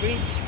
Bridge.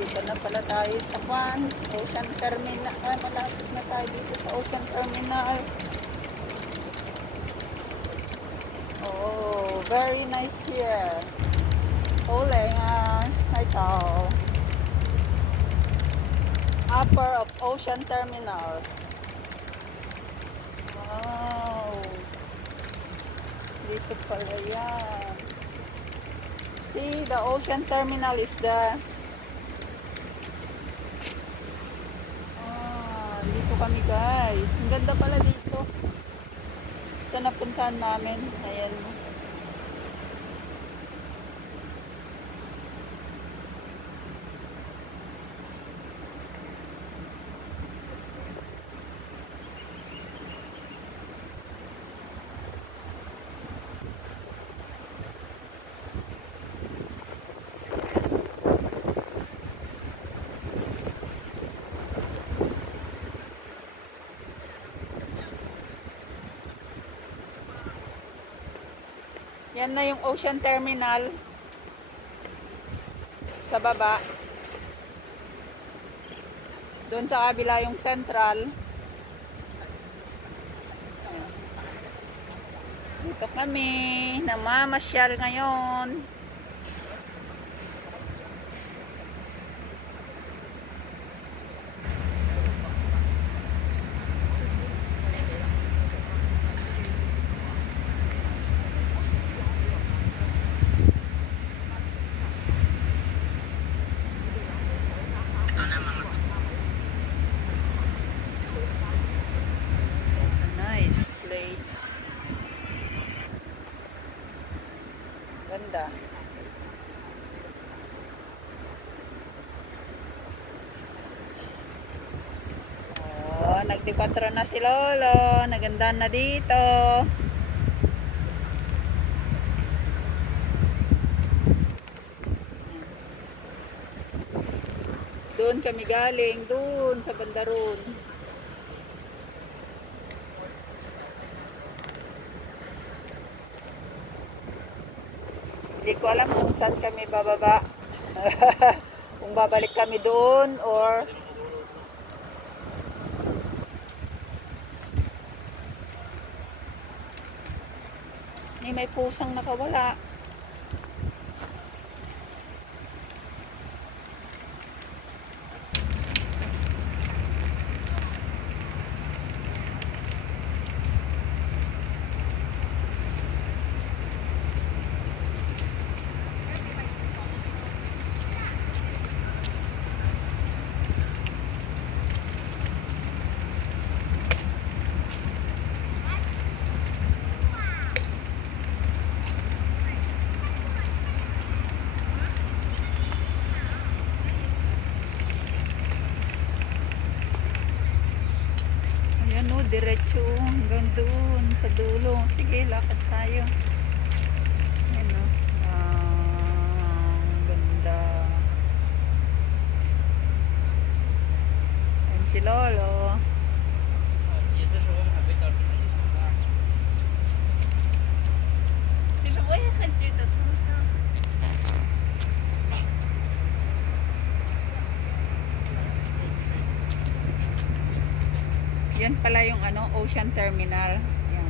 Dito na pala tayo sa Ocean Terminal. Ay, malapit na tayo dito sa Ocean Terminal. Oh, very nice here. Huli nga. Ito. Upper of Ocean Terminal. Wow. Dito pala yan. See, the Ocean Terminal is the dito kami guys. Ang ganda pala dito. Saan napuntahan namin? Ayan. Yan na yung Ocean Terminal sa baba. Doon sa kabila yung Central. Dito kami namamasyal ngayon. Ganda. Oh, nagdi-4 na si Lolo. Nagandaan na dito. Doon kami galing, doon sa Bandaron. Hindi ko alam kung saan kami bababa. Kung babalik kami doon or may pusang nakawala. Diretso hanggang doon sa dulo. Sige, lakad tayo. Ayan o. Ganda. Ayan si Lolo. Yan pala yung Ocean Terminal. Yan.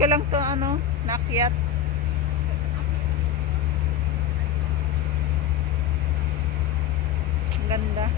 ko lang to ano, naakyat. Ang ganda.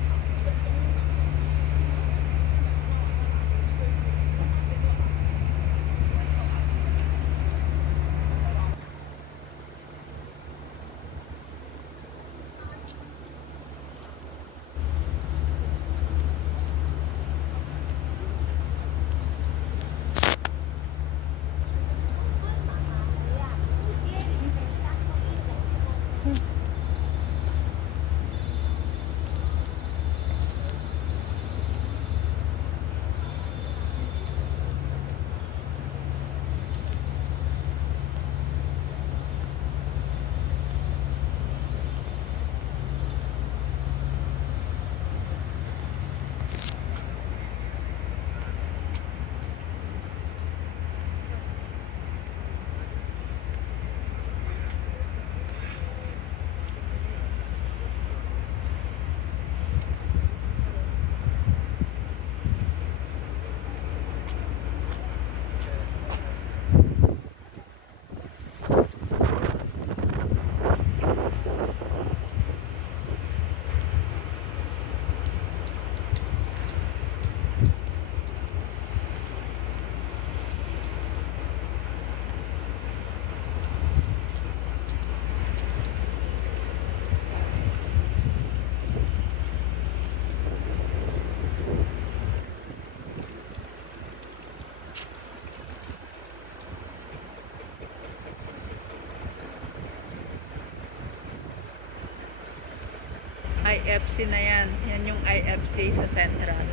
IFC na yan. Yan yung IFC sa Central.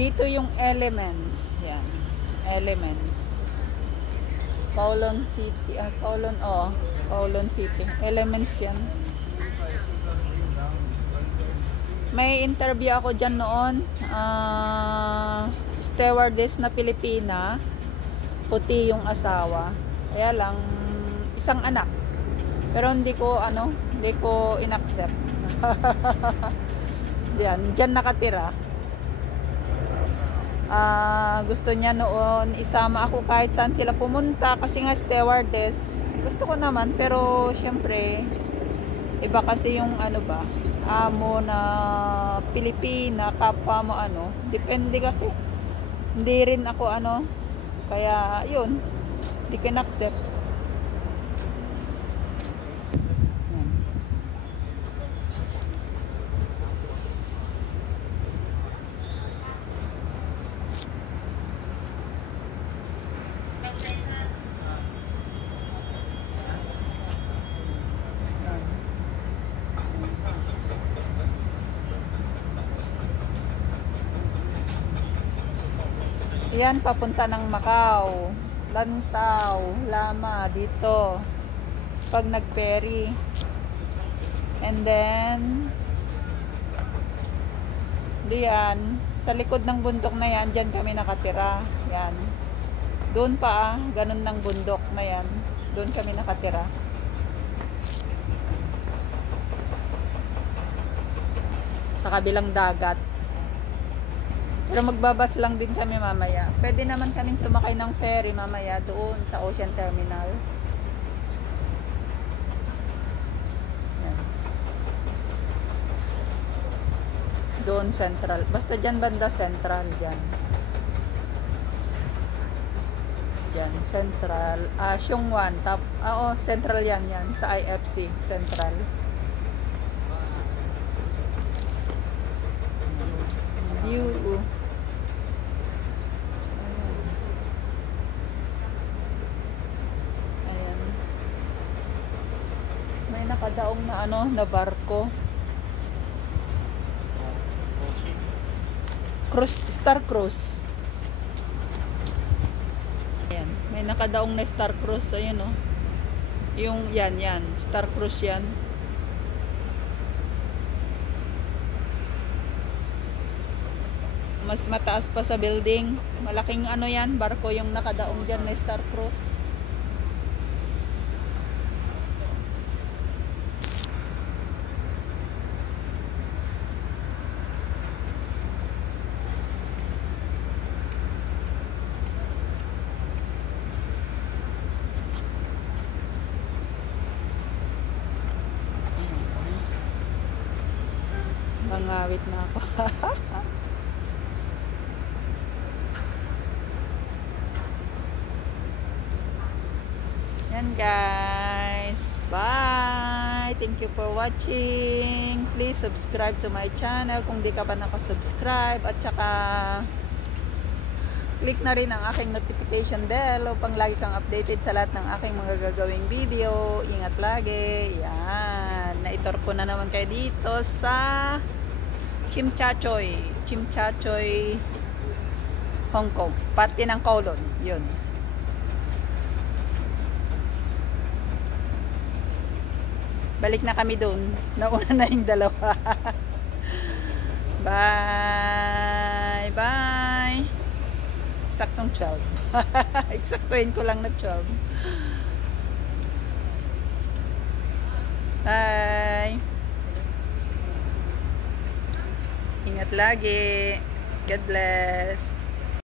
Dito yung Elements. Yan. Elements. Kowloon City. Kowloon City. Elements yan. May interview ako dyan noon. Stewardess na Pilipina. Puti yung asawa. Kaya lang, isang anak. Pero hindi ko in-accept. Dyan nakatira. Gusto niya noon isama ako kahit saan sila pumunta kasi nga stewardess. Gusto ko naman, pero syempre iba kasi yung amo na Pilipina, kapwa mo depende kasi. Hindi rin ako kaya yun, hindi ko in-accept. Yan, papunta ng Macau, Lantau, Lama, dito pag nag-ferry. And then diyan sa likod ng bundok na yan, dyan kami nakatira. Yan, doon pa ganun ng bundok na yan, doon kami nakatira. Sa kabilang dagat. Pero magbabas lang din kami mamaya. Pwede naman kaming sumakay ng ferry mamaya doon sa Ocean Terminal. Yan. Doon Central. Basta dyan banda Central dyan. Yan, Central. Siongwan. Central yan sa IFC. Central. View. Ayan. May nakadaong na barko. Star Cruise. Ayan, may nakadaong na Star Cruise. Ayun yung yan, Star Cruise yan. Mas mataas pa sa building. Malaking yan, barko yung nakadaong dyan na Star Cruise. Nangangawit na ako. Yan guys. Bye! Thank you for watching. Please subscribe to my channel kung di ka pa nakasubscribe. At saka click na rin ang aking notification bell upang lagi kang updated sa lahat ng aking mga gagawing video. Ingat lagi. Yan. Naitor ko na naman kayo dito sa Chimchachoy. Chimchachoy, Hong Kong. Parte ng Kowloon. Yun. Balik na kami doon. Nauna na yung dalawa. Bye! Bye! Eksaktong 12. Eksaktuhin ko lang na 12. Bye! Ingat lagi. God bless.